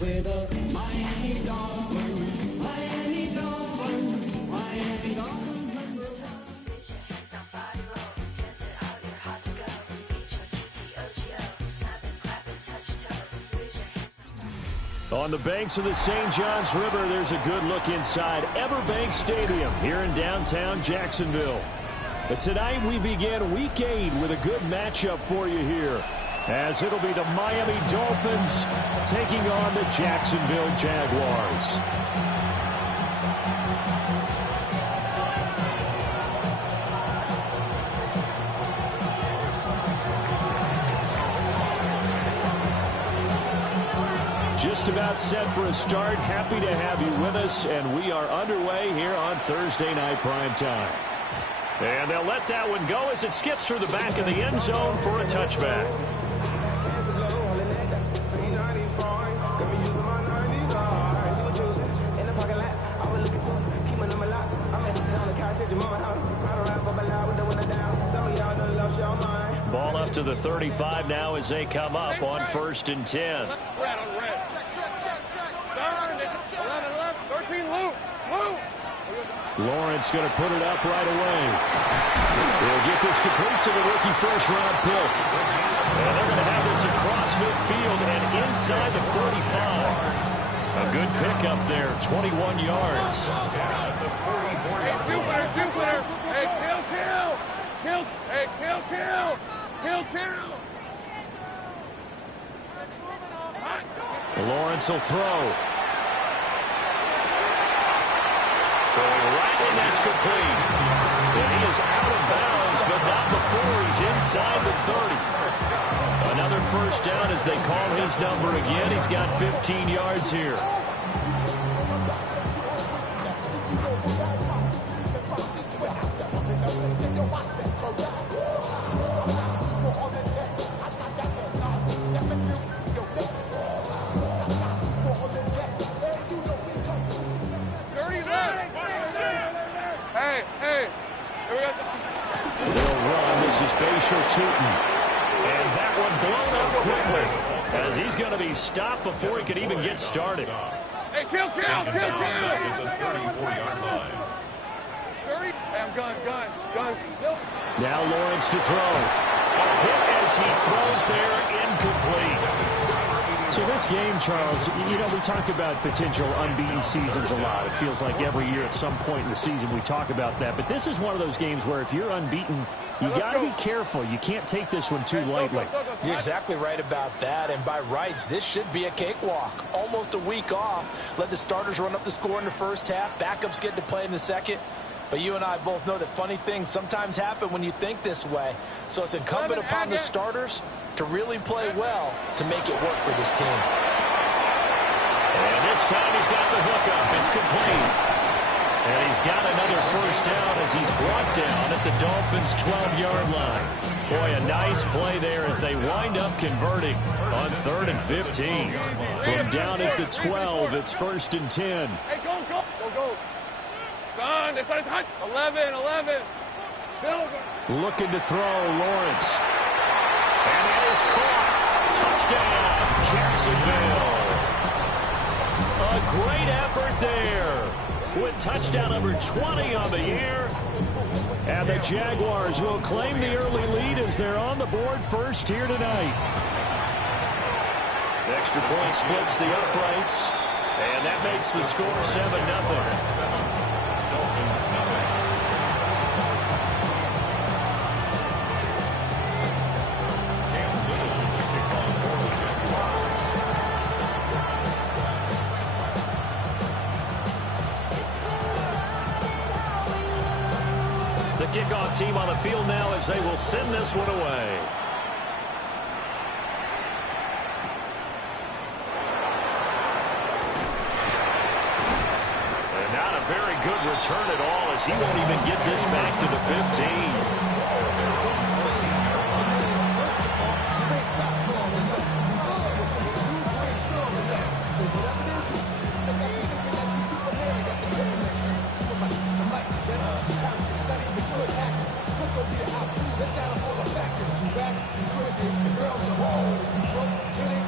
with a Miami Dolphins, Miami Dolphins, Miami Dolphins number one. Get your hands up, body roll, dance it out, you're hot to go. H-O-T-T-O-G-O, snapping, clapping, touch your toes, raise your hands. On the banks of the St. Johns River, there's a good look inside Everbank Stadium here in downtown Jacksonville. But tonight we begin Week 8 with a good matchup for you here, as it'll be the Miami Dolphins taking on the Jacksonville Jaguars. Just about set for a start. Happy to have you with us, and we are underway here on Thursday Night Primetime. And they'll let that one go as it skips through the back of the end zone for a touchback. Ball up to the 35 now as they come up on 1st and 10. Lawrence going to put it up right away. They'll get this complete to the rookie first-round pick. And they're going to have this across midfield and inside the 45. A good pickup there, 21 yards. Hey, Jupiter. Hey, kill. Hey, kill. Lawrence will throw. Throwing right, and that's complete. And he is out of bounds, but not before he's inside the 30. Another first down as they call his number again. He's got 15 yards here. And that one blown up quickly as he's going to be stopped before he could even get started. Hey, kill. 34-yard line. 30. Gun. Now Lawrence to throw. A hit as he throws there, incomplete. So this game, Charles, you know, we talk about potential unbeaten seasons a lot. It feels like every year at some point in the season we talk about that. But this is one of those games where if you're unbeaten, you got to be careful. You can't take this one too lightly. You're exactly right about that. And by rights, this should be a cakewalk. Almost a week off. Let the starters run up the score in the first half. Backups get to play in the second. But you and I both know that funny things sometimes happen when you think this way. So it's incumbent upon the starters to really play well to make it work for this team. And this time he's got the hook up. It's complete. And he's got another first down as he's brought down at the Dolphins' 12-yard line. Boy, a nice play there as they wind up converting on 3rd and 15. From down at the 12, it's 1st and 10. Hey, go. Son, this is hot. 11. Silver. Looking to throw, Lawrence. And it is caught. Touchdown, Jacksonville. A great effort there with touchdown number 20 on the year. And the Jaguars will claim the early lead as they're on the board first here tonight. The extra point splits the uprights, and that makes the score 7-0. Kickoff team on the field now as they will send this one away. And not a very good return at all as he won't even get this back to the 15.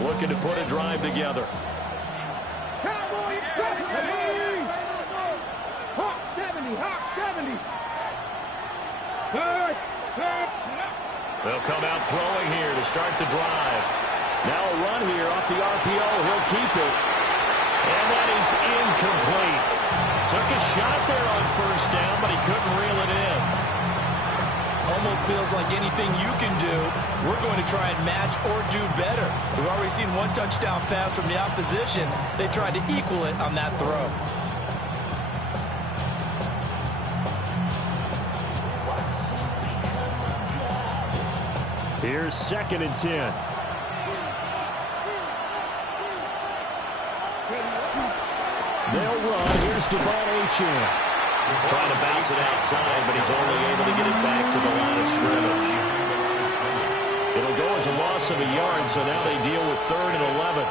Looking to put a drive together. They'll come out throwing here to start the drive. Now a run here off the RPO. He'll keep it. And that is incomplete. Took a shot there on first down, but he couldn't reel it in. Almost feels like anything you can do, we're going to try and match or do better. We've already seen one touchdown pass from the opposition. They tried to equal it on that throw. Here's 2nd and 10. They'll run. Here's Devon Achane. Trying to bounce it outside, but he's only able to get it back to the line of scrimmage. It'll go as a loss of a yard, so now they deal with 3rd and 11.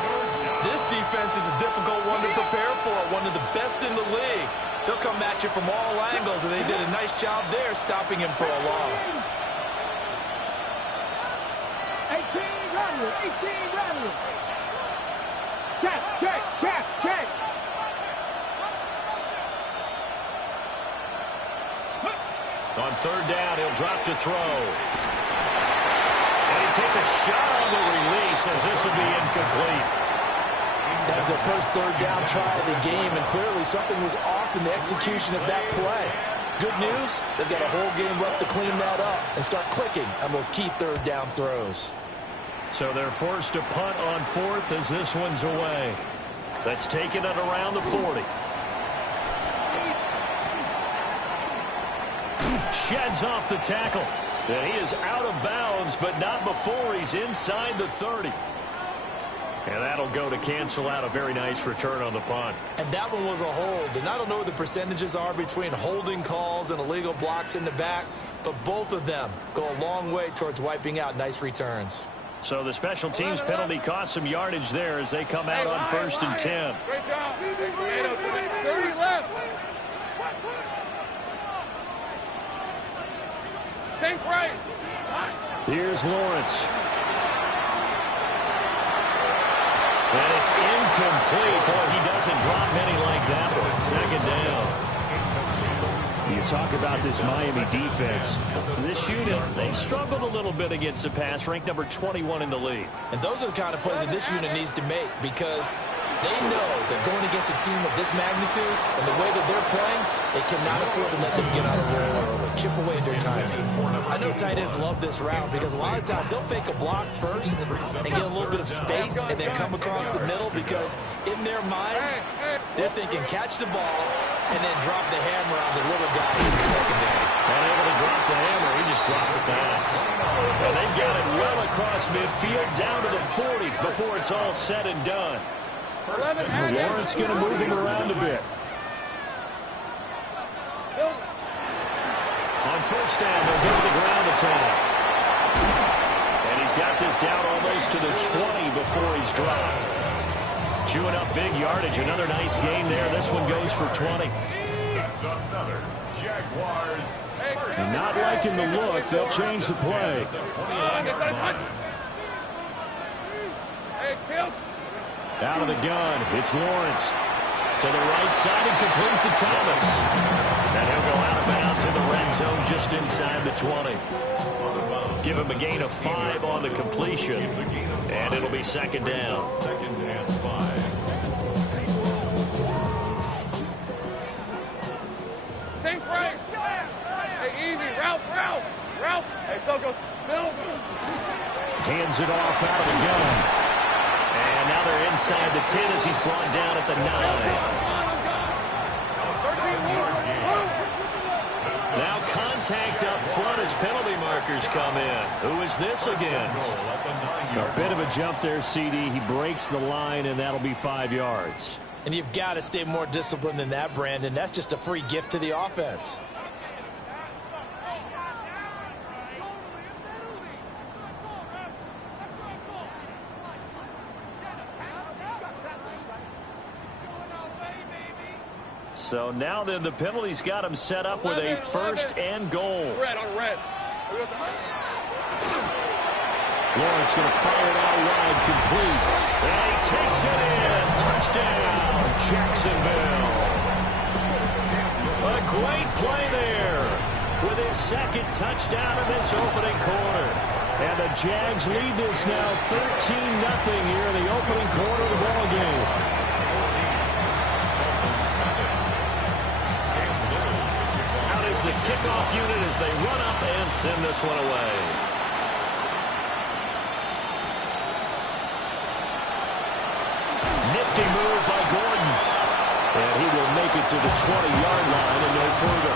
This defense is a difficult one to prepare for, one of the best in the league. They'll come at you from all angles, and they did a nice job there stopping him for a loss. 18 running. Check. On 3rd down, he'll drop to throw. And he takes a shot on the release as this will be incomplete. That was their first 3rd down try of the game, and clearly something was off in the execution of that play. Good news, they've got a whole game left to clean that up and start clicking on those key 3rd down throws. So they're forced to punt on 4th as this one's away. That's taken it around the 40. Sheds off the tackle. And he is out of bounds, but not before he's inside the 30. And that'll go to cancel out a very nice return on the punt. And that one was a hold. And I don't know what the percentages are between holding calls and illegal blocks in the back, but both of them go a long way towards wiping out nice returns. So the special teams penalty cost some yardage there as they come out on 1st and 10. Great job. 30 left. Sink right. Here's Lawrence. And it's incomplete. Boy, he doesn't drop many like that one. 2nd down. You talk about this Miami defense. This unit, they struggled a little bit against the pass, ranked number 21 in the league. And those are the kind of plays that this unit needs to make because they know that going against a team of this magnitude and the way that they're playing, they cannot afford to let them get on a roll early. Chip away at their timing. I know tight ends love this route because a lot of times they'll fake a block first and get a little bit of space and then come across the middle because in their mind, they're thinking catch the ball and then drop the hammer on the little guys in the secondary. Unable to drop the hammer, he just dropped the pass. And they've got it well across midfield down to the 40 before it's all said and done. Lawrence going to move him around a bit. On 1st down, they'll go to the ground attack. And he's got this down almost to the 20 before he's dropped. Chewing up big yardage. Another nice gain there. This one goes for 20. That's another Jaguars. And not liking the look, they'll change the play. Out of the gun, it's Lawrence. To the right side and complete to Thomas. And he'll go out of bounds in the red zone just inside the 20. Give him a gain of 5 on the completion. And it'll be 2nd down. 2nd and 5. Sink right. Hey, easy. Ralph. Hey, Silko. Hands it off out of the gun. And now they're inside the 10 as he's brought down at the 9. Now contact up front as penalty markers come in. Who is this against? A bit of a jump there, CD. He breaks the line, and that'll be 5 yards. And you've got to stay more disciplined than that, Brandon. That's just a free gift to the offense. So now then the penalty's got him set up with a 1st and goal. Red on red. Lawrence going to fire it out wide, complete. And he takes it in. Touchdown, Jacksonville. A great play there with his second touchdown in this opening quarter. And the Jags lead this now 13-0 here in the opening quarter of the ball game. Out is the kickoff unit as they run up and send this one away. Nifty move by Gordon. And he will make it to the 20-yard line and no further.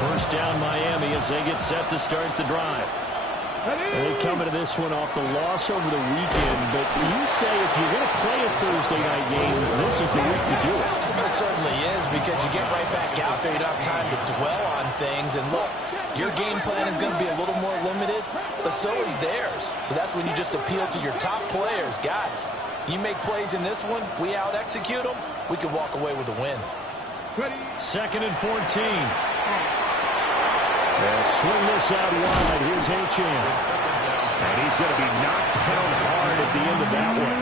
First down Miami as they get set to start the drive. They come into this one off the loss over the weekend, but you say if you're going to play a Thursday night game, this is the week to do it. It certainly is, because you get right back out there. You don't have time to dwell on things. And look, your game plan is going to be a little more limited, but so is theirs. So that's when you just appeal to your top players. Guys, you make plays in this one, we out-execute them, we can walk away with a win. 2nd and 14. They'll swing this out wide. Here's Achane. And he's going to be knocked down hard at the end of that one.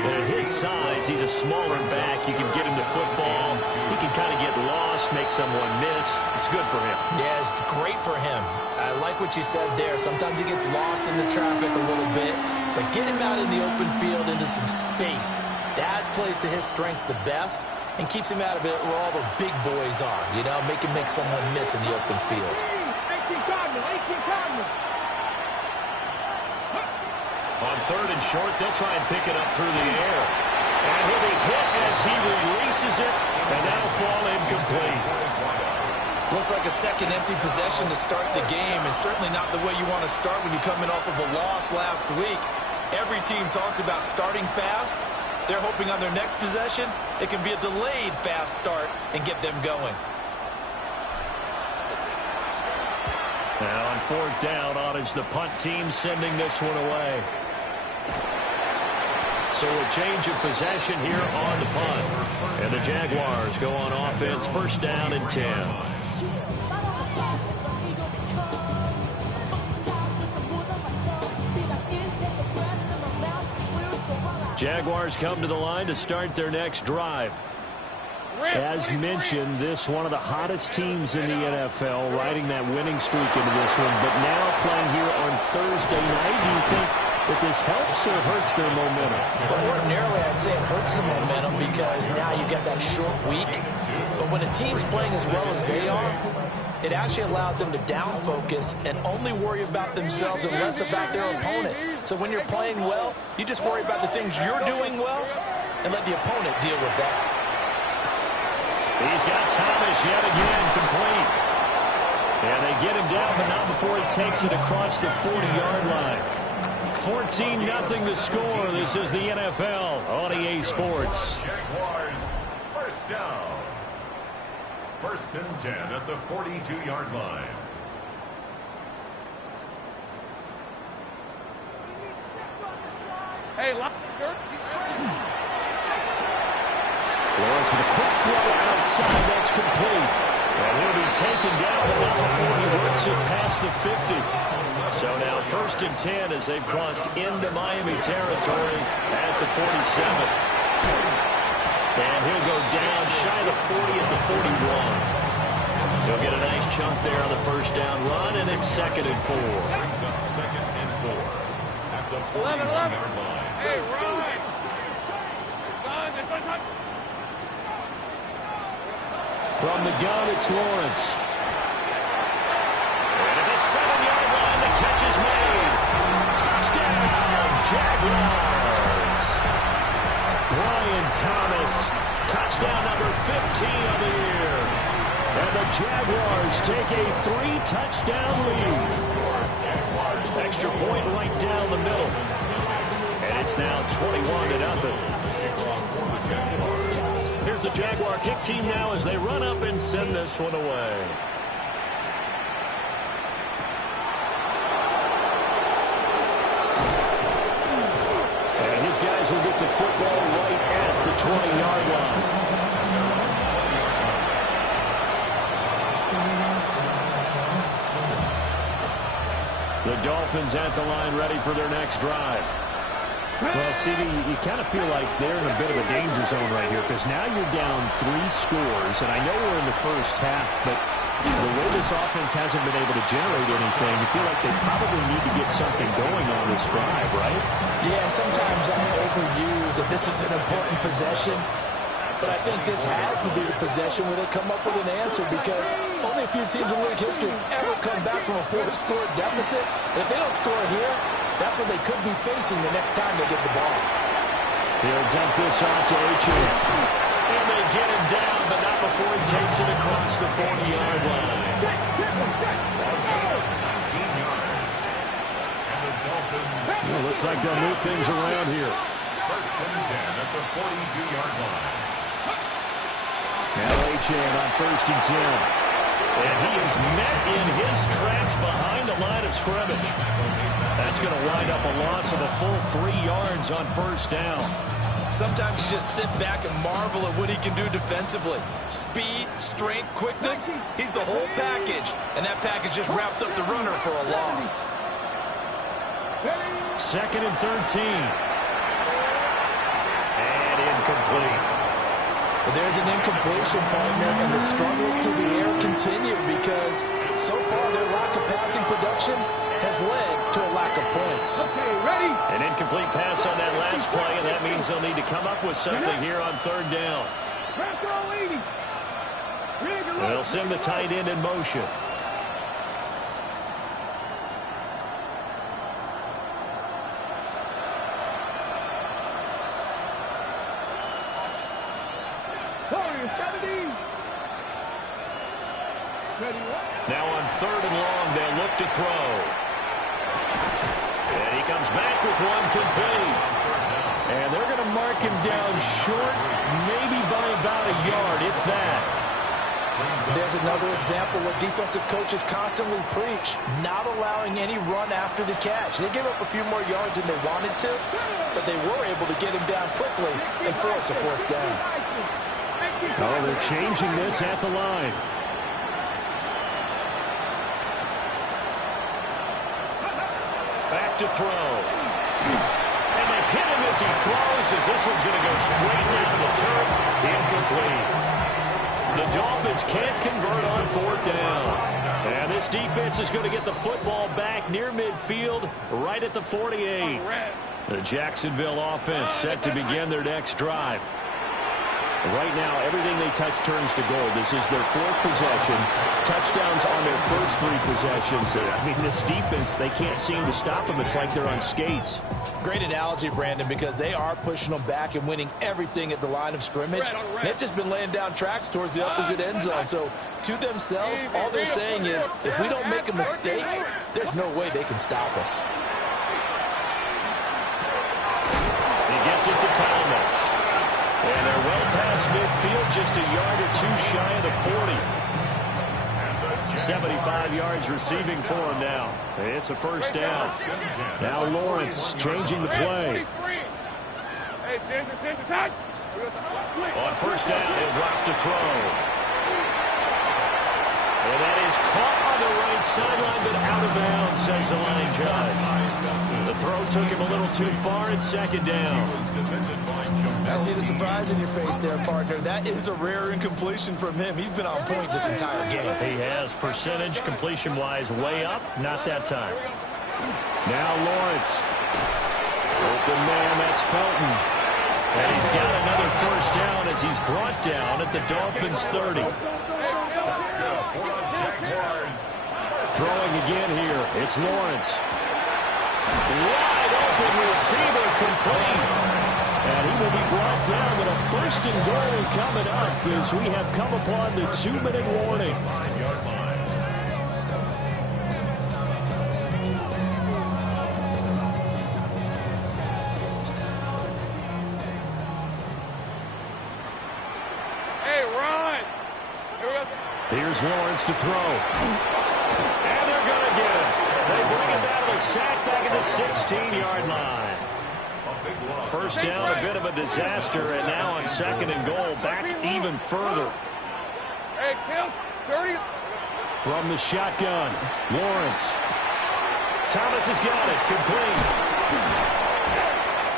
And at his size, he's a smaller back. You can get him to football. He can kind of get lost, make someone miss. It's good for him. Yeah, it's great for him. I like what you said there. Sometimes he gets lost in the traffic a little bit, but get him out in the open field into some space. That plays to his strengths the best and keeps him out of it where all the big boys are, you know, make someone miss in the open field. On 3rd and short, they'll try and pick it up through the air. And he'll be hit as he releases it, and that'll fall incomplete. Looks like a second empty possession to start the game, and certainly not the way you want to start when you're coming off of a loss last week. Every team talks about starting fast. They're hoping on their next possession, it can be a delayed fast start and get them going. Now on 4th down, on is the punt team sending this one away. So a change of possession here on the punt. And the Jaguars go on offense, 1st down and 10. Jaguars come to the line to start their next drive. As mentioned, this one of the hottest teams in the NFL, riding that winning streak into this one, but now playing here on Thursday night. Do you think that this helps or hurts their momentum? Well, ordinarily, I'd say it hurts the momentum because now you get that short week. But when a team's playing as well as they are, it actually allows them to down focus and only worry about themselves and less about their opponent. So when you're playing well, you just worry about the things you're doing well and let the opponent deal with that. He's got Thomas yet again complete. And they get him down, but not before he takes it across the 40-yard line. 14-0 the score. This is the NFL on EA Sports. Jaguars, 1st down. 1st and 10 at the 42-yard line. Hey, Lawrence with a quick throw outside. That's complete. And he'll be taken down, but not before he works it past the 50. So now 1st and 10 as they've crossed into Miami territory at the 47. And he'll go down shy of the 40 at the 41. He'll get a nice chunk there on the 1st down run, and it's 2nd and 4. Brings up 2nd and 4 at the 41-yard line. Hey, Ryan. Son. From the gun, it's Lawrence. And at the 7-yard line, the catch is made. Touchdown, Jaguars. Brian Thomas, touchdown number 15 of the year. And the Jaguars take a 3-touchdown lead. Extra point right down the middle. And it's now 21-0. the Jaguar kick team now as they run up and send this one away. And his guys will get the football right at the 20-yard line. The Dolphins at the line ready for their next drive. Well, CD, you kind of feel like they're in a bit of a danger zone right here because now you're down 3 scores, and I know we're in the first half, but the way this offense hasn't been able to generate anything, you feel like they probably need to get something going on this drive, right? Yeah, and sometimes I overuse that this is an important possession, but I think this has to be the possession where they come up with an answer because only a few teams in league history ever come back from a 4-score deficit. And if they don't score here, that's what they could be facing the next time they get the ball. He'll dump this off to Achane. And they get him down, but not before he takes it across the 40-yard line. 19 yards. And the Dolphins. Well, looks like they'll move things around here. First and 10 at the 42-yard line. Now Achane on first and 10. And he is met in his tracks behind the line of scrimmage. That's going to wind up a loss of a full 3 yards on first down. Sometimes you just sit back and marvel at what he can do defensively. Speed, strength, quickness, he's the whole package. And that package just wrapped up the runner for a loss. Second and 13. And incomplete. But there's an incompletion, partner, and the struggles through the air continue because so far their lack of passing production has led to a lack of points. Okay, ready? An incomplete pass on that last play, and that means they'll need to come up with something here on third down. They'll send the tight end in motion. Now on third and long, they'll look to throw. And he comes back with one complete. And they're going to mark him down short, maybe by about a yard, if that. There's another example what defensive coaches constantly preach, not allowing any run after the catch. They gave up a few more yards than they wanted to, but they were able to get him down quickly and force a fourth down. Oh, they're changing this at the line. Back to throw. And they hit him as he throws, as this one's going to go straight into the turf. Incomplete. The Dolphins can't convert on fourth down. And this defense is going to get the football back near midfield, right at the 48. The Jacksonville offense set to begin their next drive. Right now, everything they touch turns to gold. This is their 4th possession. Touchdowns on their first 3 possessions. I mean, this defense, they can't seem to stop them. It's like they're on skates. Great analogy, Brandon, because they are pushing them back and winning everything at the line of scrimmage. They've just been laying down tracks towards the opposite end zone. So, to themselves, all they're saying is, if we don't make a mistake, there's no way they can stop us. He gets it to Thomas. And they're well past midfield, just a yard or 2 shy of the 40. 75 yards receiving for him now. It's a first down. Now Lawrence changing the play. On first down, he'll drop to throw. And that is caught on the right sideline, but out of bounds, says the line judge. The throw took him a little too far. It's second down. I see the surprise in your face there, partner. That is a rare incompletion from him. He's been on point this entire game. He has percentage completion-wise way up. Not that time. Now Lawrence. Open man, that's Felton. And he's got another first down as he's brought down at the Dolphins' 30. Throwing again here. It's Lawrence. Wide open receiver complete. And he will be brought down with a first and goal coming up as we have come upon the 2-minute warning. Here we go. Here's Lawrence to throw. And they're going to get it. They bring it down to the sack back at the 16-yard line. First down, a bit of a disaster, and now on 2nd and goal, back even further. Hey, Kim, 30. From the shotgun, Lawrence. Thomas has got it, complete.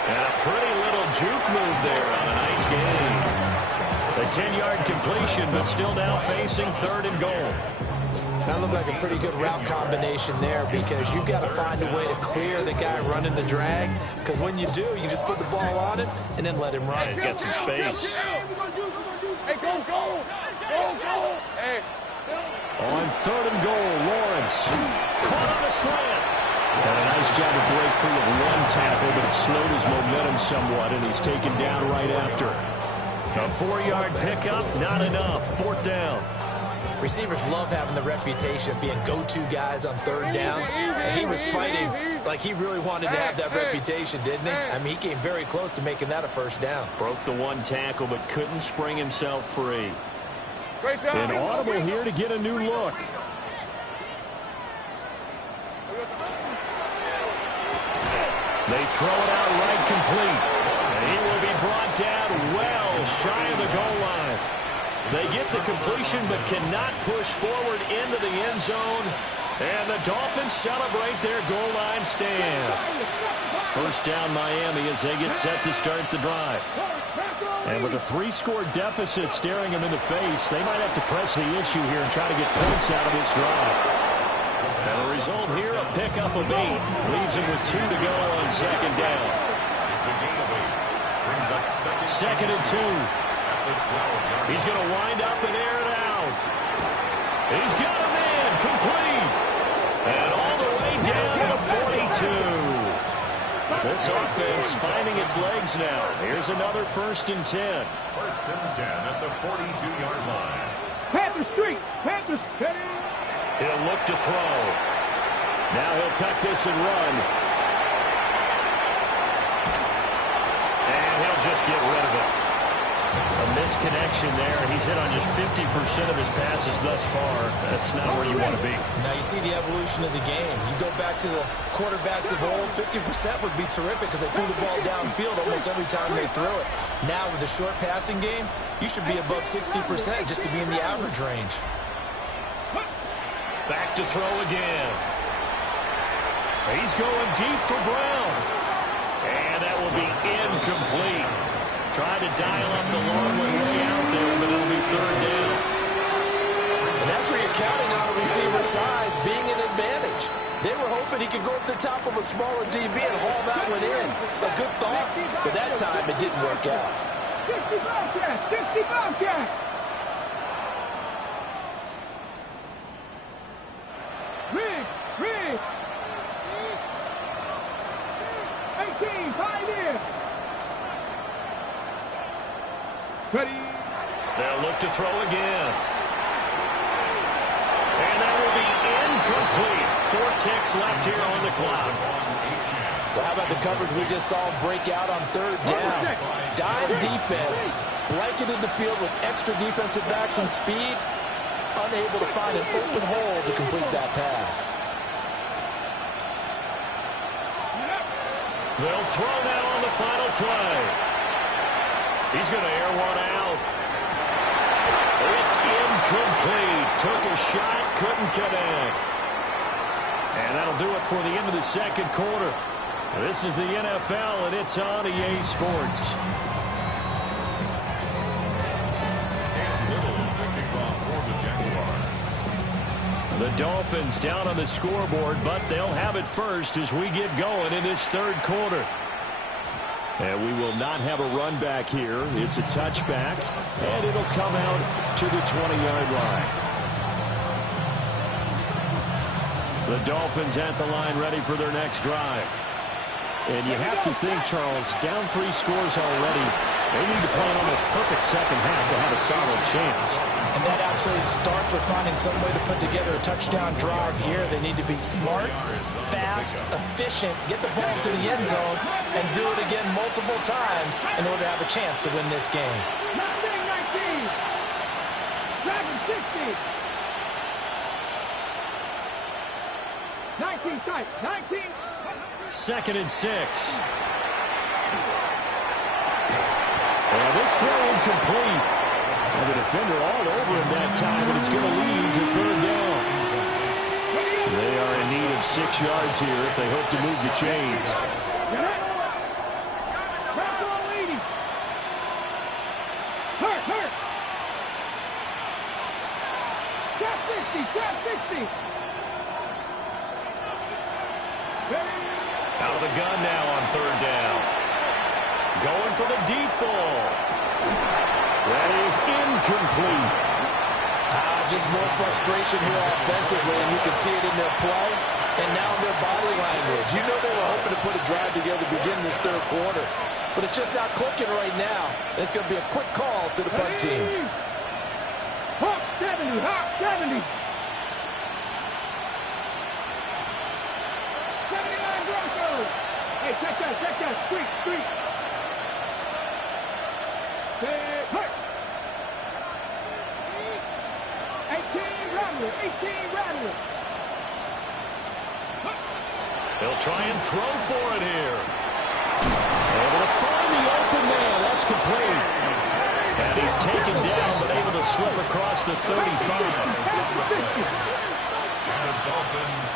And a pretty little juke move there on a nice game. A 10-yard completion, but still now facing 3rd and goal. That looked like a pretty good route combination there because you've got to find a way to clear the guy running the drag, because when you do, you just put the ball on him and then let him run. He's got some space. Hey, go. Hey, On 3rd and goal, Lawrence. Caught on a slant. Had a nice job to break free of one tackle, but it slowed his momentum somewhat, and he's taken down right after. A 4-yard pickup, not enough. 4th down. Receivers love having the reputation of being go-to guys on 3rd down, and he was fighting like he really wanted to have that reputation, didn't he? I mean, he came very close to making that a 1st down. Broke the one tackle, but couldn't spring himself free. great job. An audible here to get a new look. They throw it out right complete. And he will be brought down well shy of the goal line. They get the completion but cannot push forward into the end zone. And the Dolphins celebrate their goal line stand. First down Miami as they get set to start the drive. And with a 3-score deficit staring them in the face, they might have to press the issue here and try to get points out of this drive. And the result here, a pickup of 8. Leaves him with 2 to go on 2nd down. It's a gain of 8. Brings up 2nd and 2. He's going to wind up and air it out. He's got a man complete. And all the way down to the 42. This offense finding its legs now. Here's another 1st and 10. 1st and 10 at the 42-yard line. Panther Street. He'll look to throw. Now he'll tuck this and run. And he'll just get rid of it. A misconnection there. He's hit on just 50% of his passes thus far. That's not where you want to be. Now you see the evolution of the game. You go back to the quarterbacks of old, 50% would be terrific because they threw the ball downfield almost every time they threw it. Now with the short passing game, you should be above 60% just to be in the average range. Back to throw again. He's going deep for Brown. And that will be incomplete. Tried to dial up the long one way out there, but it'll be 3rd down. And that's where you're counting on a receiver's size being an advantage. They were hoping he could go up the top of a smaller DB and haul that one in. A good thought, but that time it didn't work out. 60 Bobcat. Rig. 18, Pioneer. Ready. They'll look to throw again. And that will be incomplete. 4 ticks left here on the clock. Well, how about the coverage we just saw break out on 3rd down? Dime defense, blanketed the field with extra defensive backs and speed, unable to find an open hole to complete that pass. They'll throw that on the final play. He's going to air one out. It's incomplete. Took a shot, couldn't connect. And that'll do it for the end of the 2nd quarter. This is the NFL, and it's on EA Sports. The Dolphins down on the scoreboard, but they'll have it first as we get going in this 3rd quarter. And we will not have a run back here. It's a touchback, and it'll come out to the 20-yard line. The Dolphins at the line ready for their next drive. And you have to think, Charles, down 3 scores already. They need to play an almost perfect second half to have a solid chance. And that absolutely starts with finding some way to put together a touchdown drive here. They need to be smart, fast, efficient, get the ball to the end zone, and do it again multiple times in order to have a chance to win this game. 19. 60. 19 tight. 19. 2nd and 6. And this throw incomplete. And the defender all over him that time, and it's going to lead to 3rd down. They are in need of 6 yards here if they hope to move the chains. Hurt. Trap 60. Out of the gun now on 3rd down. Going for the deep ball. That is incomplete. Just more frustration here offensively, and you can see it in their play and now in their body language. You know they were hoping to put a drive together to begin this 3rd quarter, but it's just not clicking right now. It's going to be a quick call to the punt team. Hawk 70. 79 Broncos. Hey, check that. Street. Hurt. 18 Rattler. They'll try and throw for it here. Able to find the open man. That's complete. And he's taken down, but able to slip across the 35. And the Dolphins,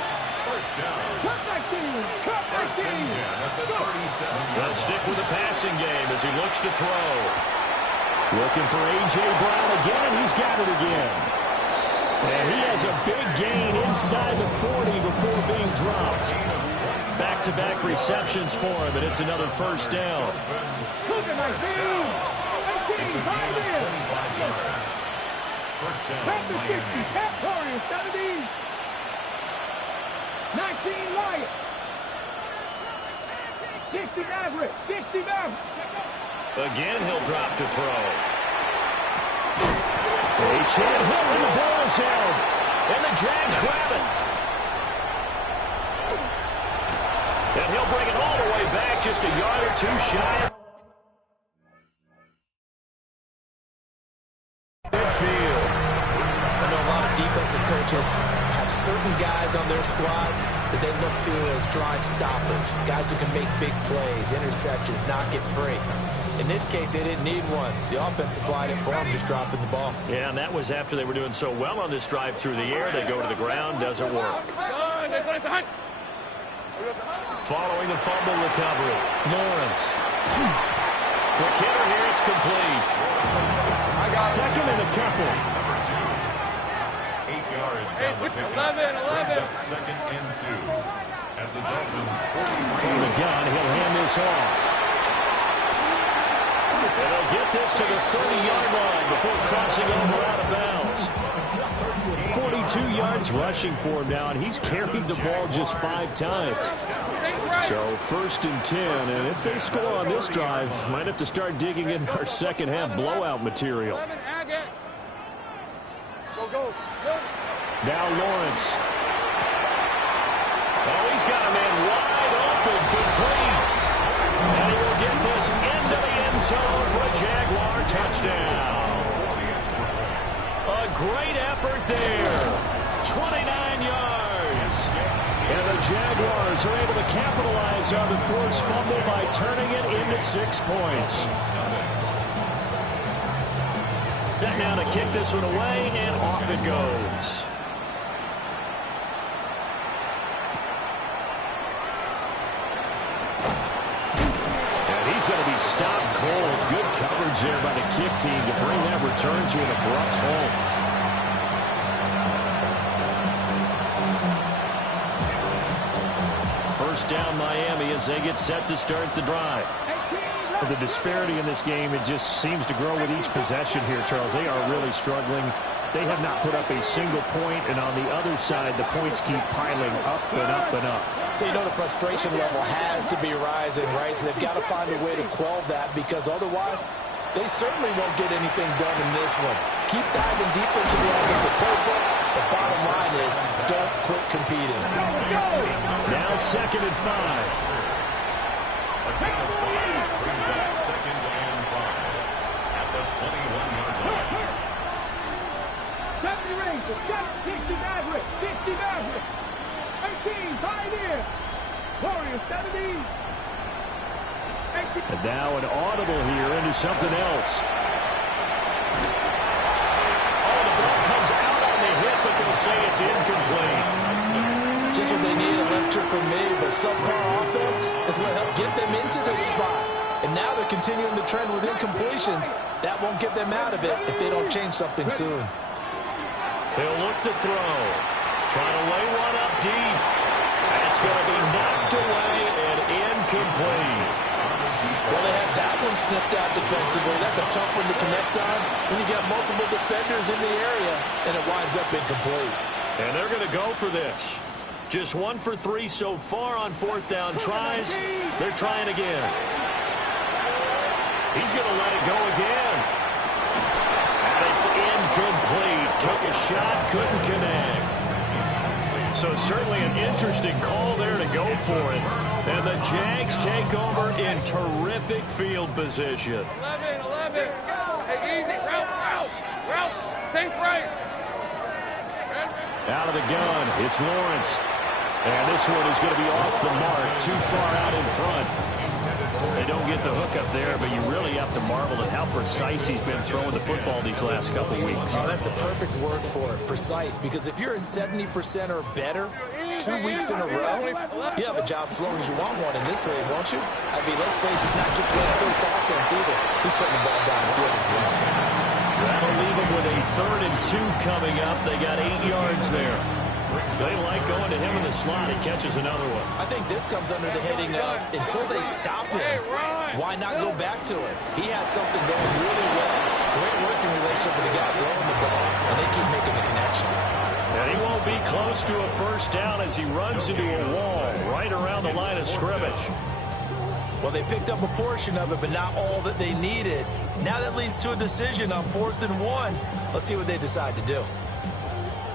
first down. First and 10 at the 37. They'll stick with the passing game as he looks to throw. Looking for A.J. Brown again, and he's got it again. And he has a big gain inside the 40 before being dropped. Back-to-back receptions for him, and it's another 1st down. Look at my team. 18, 5 in. 25 yards. First down, Panther 60, Miami. Pat Torrey 70. 19 Lion. 60 Maverick. Again, he'll drop to throw. A-Chan Hill, and the ball is held. And the Jags grab it. And he'll bring it all the way back, just a yard or 2 shy of midfield. I know a lot of defensive coaches have certain guys on their squad that they look to as drive stoppers, guys who can make big plays, interceptions, knock it free. In this case, they didn't need one. The offense supplied it for them, just dropping the ball. Yeah, and that was after they were doing so well on this drive through the air. They go to the ground, doesn't work. Following the fumble recovery, Lawrence. Quick hitter here, it's complete. 2nd and a couple. 8 yards on the pickup. 11. Up 2nd and 2. At the Dolphins 40. From the gun, he'll hand this off. And he'll get this to the 30-yard line before crossing over out of bounds. 42 yards rushing for him now, and he's carried the ball just 5 times. So 1st and 10, and if they score on this drive, might have to start digging in our second half blowout material. Now Lawrence. Oh, he's got a man wide open, complete. And he will get this into the end zone for a Jaguar touchdown. A great effort there. 29 yards. And the Jaguars are able to capitalize on the forced fumble by turning it into 6 points. Set now to kick this one away, and off it goes. He's going to be stopped cold. Good coverage there by the kick team to bring that return to an abrupt halt. First down Miami as they get set to start the drive. The disparity in this game, it just seems to grow with each possession here, Charles. They are really struggling. They have not put up a single point, and on the other side, the points keep piling up and up and up. So you know the frustration level has to be rising, right? So they've got to find a way to quell that, because otherwise they certainly won't get anything done in this one. Keep diving deeper into the offensive playbook. The bottom line is don't quit competing. Now 2nd and 5. Brings up 2nd and 5 at the 21-yard line. Rangers. 60 Mavericks. 60 Mavericks. 18 Pioneers. Warriors 70. 18. And now an audible here into something else. Oh, the ball comes out on the hit, but they'll say it's incomplete. Just what they need, a lecture from me, but subpar offense is what helped get them into this spot. And now they're continuing the trend with incompletions. That won't get them out of it if they don't change something soon. He'll look to throw. Trying to lay one up deep. That's going to be knocked away and incomplete. Well, they had that one snipped out defensively. That's a tough one to connect on when you got multiple defenders in the area, and it winds up incomplete. And they're going to go for this. Just 1 for 3 so far on fourth down tries. They're trying again. He's going to let it go again. And it's incomplete. Took a shot, couldn't connect. So certainly an interesting call there to go for it. And the Jags take over in terrific field position. 11. Hey, easy. Route. Safe right. Out of the gun, it's Lawrence. And this one is going to be off the mark, too far out in front. They don't get the hook up there, but you really have to marvel at how precise he's been throwing the football these last couple weeks. Oh, that's the perfect word for it, precise, because if you're at 70% or better 2 weeks in a row, you have a job as long as you want one in this league, won't you? I mean, let's face it, it's not just West Coast offense either. He's putting the ball down the field as well. That'll leave them with a 3rd and 2 coming up. They got 8 yards there. They like going to him in the slot. He catches another one. I think this comes under the heading of, until they stop him, why not go back to it? He has something going really well. Great working relationship with the guy throwing the ball, and they keep making the connection. And he won't be close to a first down as he runs into a wall right around the line of scrimmage. Well, they picked up a portion of it, but not all that they needed. Now that leads to a decision on 4th and 1. Let's see what they decide to do.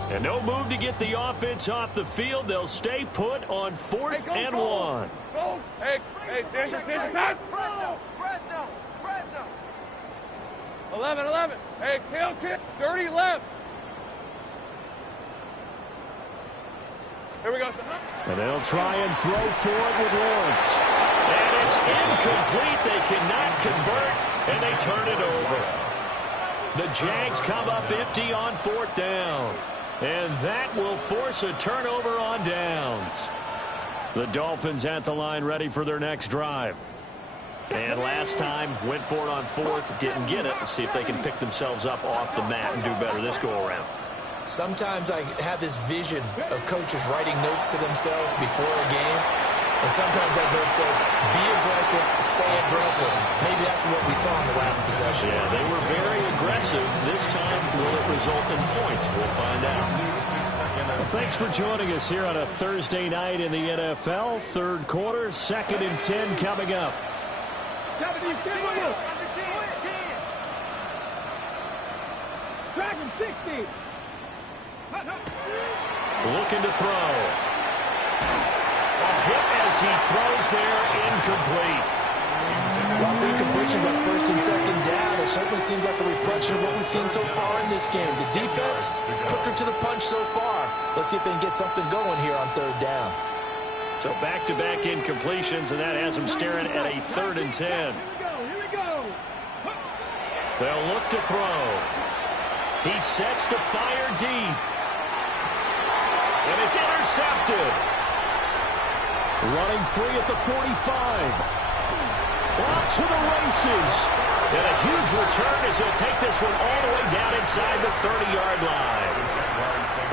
And no move to get the offense off the field. They'll stay put on 4th and 1. Go. Hey, attention, time. 11. Hey, tail kick, dirty left. Here we go. And they'll try and throw for it with Lawrence. And it's incomplete. They cannot convert, and they turn it over. The Jags come up empty on 4th down. And that will force a turnover on downs. The Dolphins at the line ready for their next drive. And last time, went for it on 4th, didn't get it. Let's see if they can pick themselves up off the mat and do better this go-around. Sometimes I have this vision of coaches writing notes to themselves before a game. And sometimes that note says, be aggressive, stay aggressive. Maybe that's what we saw in the last possession. Yeah, they were very aggressive. This time, will it result in points? We'll find out. Well, thanks for joining us here on a Thursday night in the NFL. 3rd quarter, 2nd and 10 coming up. Dragon 60. Looking to throw. A hit as he throws there, incomplete. While 3 completions on 1st and 2nd down, it certainly seems like a reflection of what we've seen so far in this game. The defense, quicker to the punch so far. Let's see if they can get something going here on 3rd down. So back-to-back incompletions, and that has them staring at a 3rd and 10. Here we go. They'll look to throw. He sets to fire deep. And it's intercepted. Running free at the 45. Off to the races. And a huge return as he'll take this one all the way down inside the 30-yard line.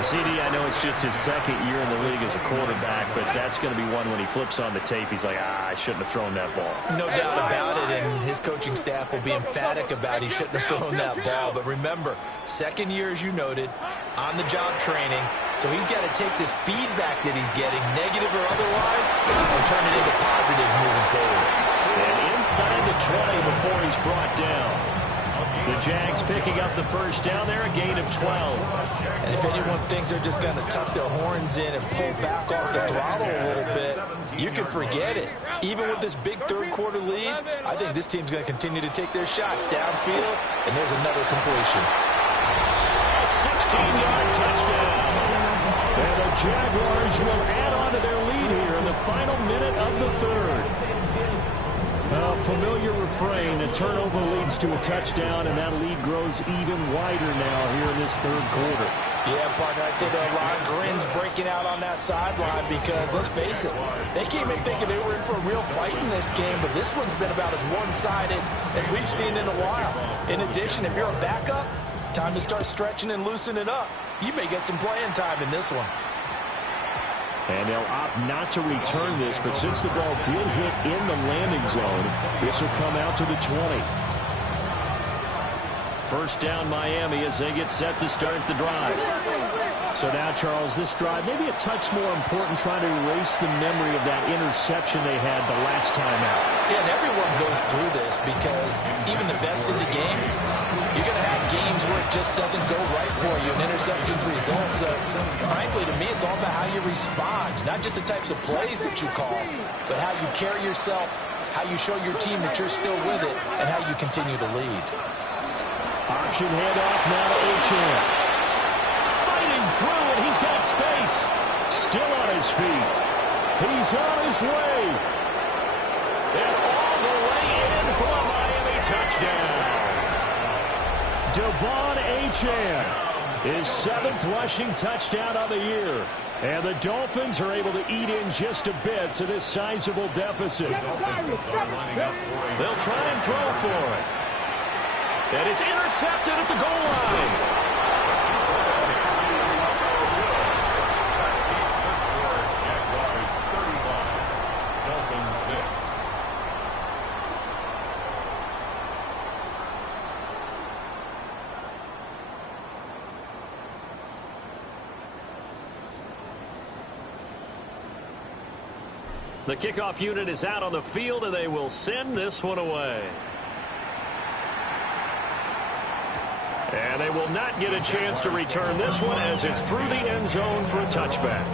CD, I know it's just his 2nd year in the league as a quarterback, but that's going to be one when he flips on the tape, he's like, I shouldn't have thrown that ball. No doubt about it, and his coaching staff will be emphatic about he shouldn't have thrown that ball. But remember, 2nd year, as you noted, on-the-job training, so he's got to take this feedback that he's getting, negative or otherwise, and turn it into positives moving forward. And inside the 20 before he's brought down. The Jags picking up the first down there, a gain of 12. And if anyone thinks they're just going to tuck their horns in and pull back off the throttle a little bit, you can forget it. Even with this big 3rd quarter lead, I think this team's going to continue to take their shots downfield, and there's another completion. A 16-yard touchdown. And the Jaguars will add on to their lead here in the final minute of the third. A familiar refrain, a turnover leads to a touchdown, and that lead grows even wider now here in this third quarter. Yeah, partner, I'd say there are a lot of grins breaking out on that sideline because, let's face it, they came in thinking they were in for a real fight in this game, but this one's been about as one-sided as we've seen in a while. In addition, if you're a backup, time to start stretching and loosening up. You may get some playing time in this one. And they'll opt not to return this, but since the ball did hit in the landing zone, this will come out to the 20. First down Miami as they get set to start the drive. So now, Charles, this drive maybe a touch more important, trying to erase the memory of that interception they had the last time out. Yeah, and everyone goes through this because even the best in the game, you're going to have games where it just doesn't go right for you and interceptions result. So, frankly, to me, it's all about how you respond, not just the types of plays that you call, but how you carry yourself, how you show your team that you're still with it, and how you continue to lead. Option handoff now to Achane. Fighting through, and he's got space. Still on his feet. He's on his way. And all the way in for a Miami touchdown. Devon Achane, his 7th rushing touchdown of the year. And the Dolphins are able to eat in just a bit to this sizable deficit. They'll try and throw for it. And it's intercepted at the goal line. The kickoff unit is out on the field, and they will send this one away. And they will not get a chance to return this one as it's through the end zone for a touchback.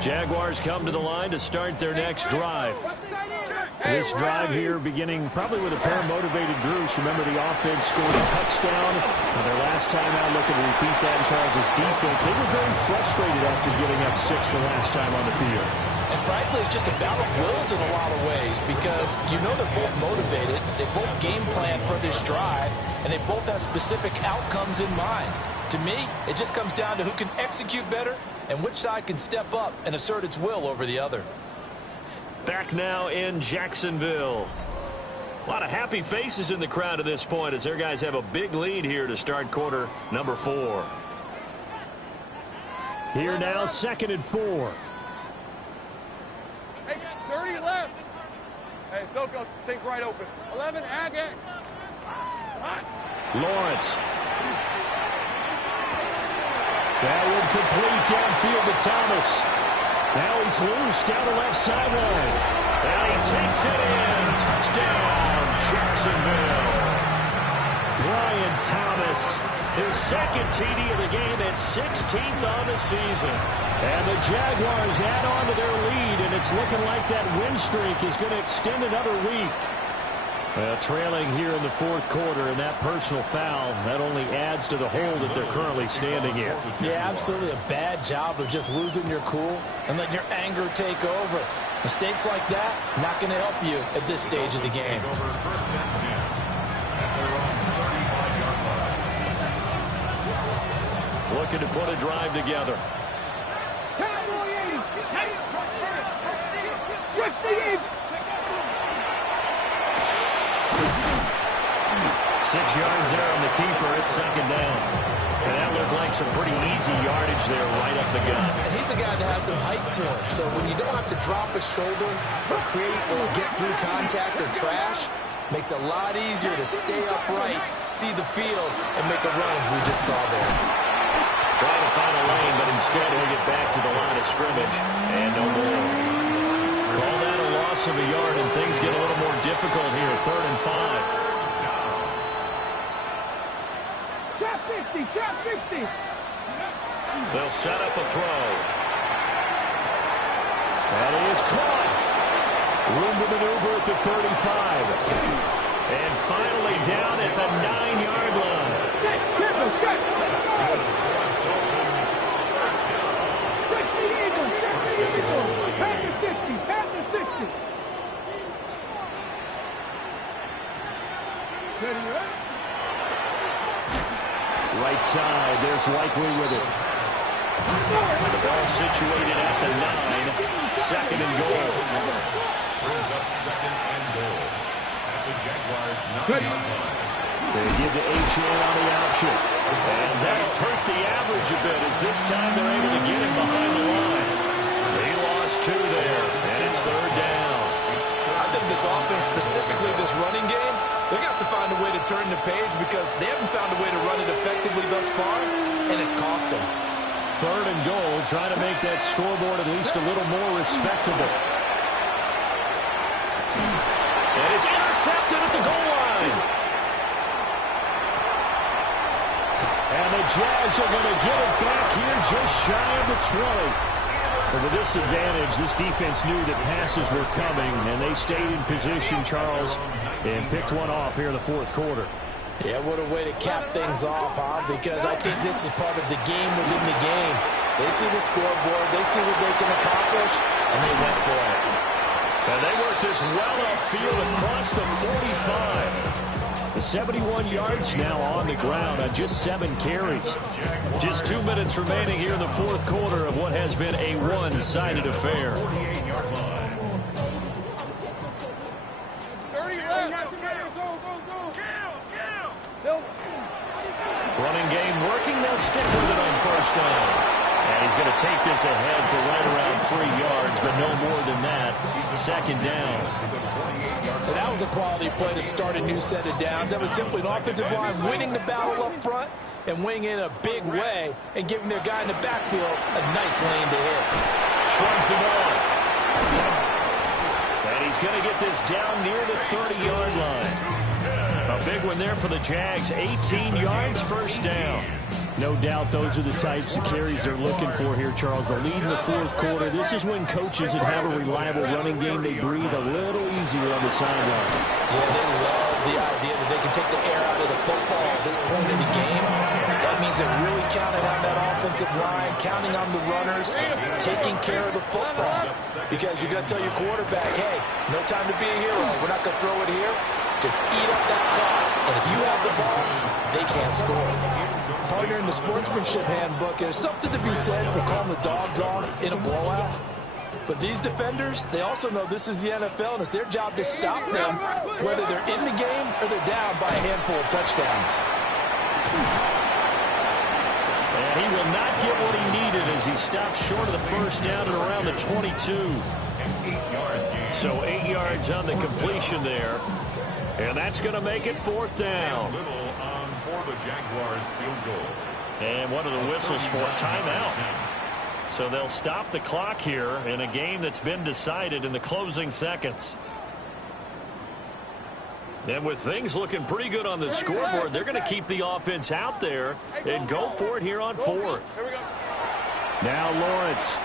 Jaguars come to the line to start their next drive. This drive here beginning probably with a pair of motivated groups. Remember, the offense scored a touchdown. And their last time out, looking to repeat that in Charles' defense. They were very frustrated after giving up 6 the last time on the field. And frankly, it's just a battle of wills in a lot of ways because you know they're both motivated. They both game plan for this drive, and they both have specific outcomes in mind. To me, it just comes down to who can execute better and which side can step up and assert its will over the other. Back now in Jacksonville. A lot of happy faces in the crowd at this point as their guys have a big lead here to start quarter number 4. Here now, 2nd and 4. Hey, 30 left. Hey, Soko, take right open. 11, Agate. Lawrence. That would complete downfield to Thomas. Now he's loose down the left sideline. And he takes it in. Touchdown, Jacksonville. Brian Thomas, His 2nd TD of the game and 16th on the season. and the Jaguars add on to their lead, and it's looking like that win streak is going to extend another week. Well, trailing here in the 4th quarter, and that personal foul, that only adds to the hole that they're currently standing in. Yeah, absolutely a bad job of just losing your cool and letting your anger take over. Mistakes like that, not going to help you at this stage of the game. Looking to put a drive together. 6 yards there on the keeper. It's 2nd down. And that looked like some pretty easy yardage there right up the gut. And he's a guy that has some height to him. So when you don't have to drop a shoulder or create or get through contact or trash, makes it a lot easier to stay upright, see the field, and make a run as we just saw there. Trying to find a lane, but instead he'll get back to the line of scrimmage. And no more. Call that a loss of a yard, and things get a little more difficult here. 3rd and 5. Trap 50. They'll set up a throw. And he is caught. Room to maneuver at the 35. And finally down at the 9-yard line. Right side, there's Likely with it. The ball situated at the 9, second and goal. Brings up second and goal at the Jaguars' 9-yard line. They give to Achane on the option. And that'll hurt the average a bit as this time they're able to get him behind the line. They lost 2 there, and it's third down. I think this offense, specifically this running game, they're going to have to find a way to turn the page because they haven't found a way to run it effectively thus far, and it's cost them. Third and goal, trying to make that scoreboard at least a little more respectable. And it's intercepted at the goal line. And the Jags are going to get it back here just shy of the 20. For the disadvantage, this defense knew that passes were coming, and they stayed in position, Charles, and picked one off here in the fourth quarter. Yeah, what a way to cap things off, huh? Because I think this is part of the game within the game. They see the scoreboard, they see what they can accomplish, and they went for it. And they worked this well upfield across the 45. The 71 yards now on the ground on just 7 carries. Just 2 minutes remaining here in the fourth quarter of what has been a one-sided affair. 30 left. Running game working. They'll stick with it on first down. And he's going to take this ahead for right around 3 yards, but no more than that. Second down. And that was a quality play to start a new set of downs. That was simply an offensive line winning the battle up front and winning in a big way and giving their guy in the backfield a nice lane to hit. Shrugs him off. And he's going to get this down near the 30-yard line. A big one there for the Jags. 18 yards, first down. No doubt those are the types of carries they're looking for here, Charles. The lead in the fourth quarter. This is when coaches that have a reliable running game, they breathe a little easier on the sideline. Yeah, they love the idea that they can take the air out of the football at this point in the game. That means they're really counting on that offensive line, counting on the runners, taking care of the football. Because you're going to tell your quarterback, hey, no time to be a hero. We're not going to throw it here. Just eat up that clock. And if you have the ball, they can't score. Partner, in the sportsmanship handbook, there's something to be said for calling the dogs off in a blowout. But these defenders, they also know this is the NFL, and it's their job to stop them, whether they're in the game or they're down by a handful of touchdowns. And he will not get what he needed as he stops short of the first down at around the 22. So 8 yards on the completion there. And that's going to make it fourth down. For the Jaguars field goal. And one of the whistles for timeout. So they'll stop the clock here in a game that's been decided in the closing seconds. And with things looking pretty good on the scoreboard, they're going to keep the offense out there and go for it here on fourth. Now Lawrence.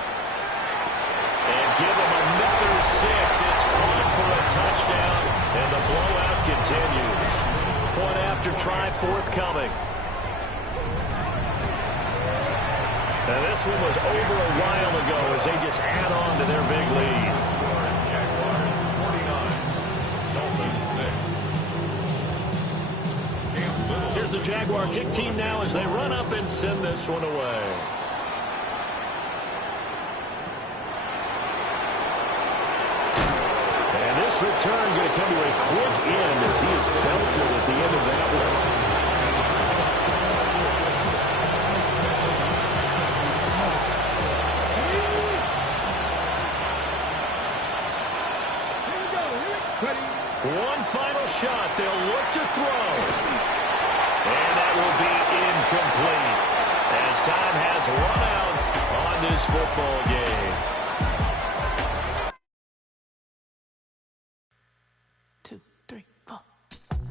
And give him another 6. It's caught for a touchdown, and the blowout continues. Point after try forthcoming. And this one was over a while ago as they just add on to their big lead. Jaguars 49, Dolphins 6. Here's the Jaguar kick team now as they run up and send this one away. And this return going to come to a quick end as he is belted at the end of that one. One final shot. They'll look to throw. And that will be incomplete as time has run out on this football game.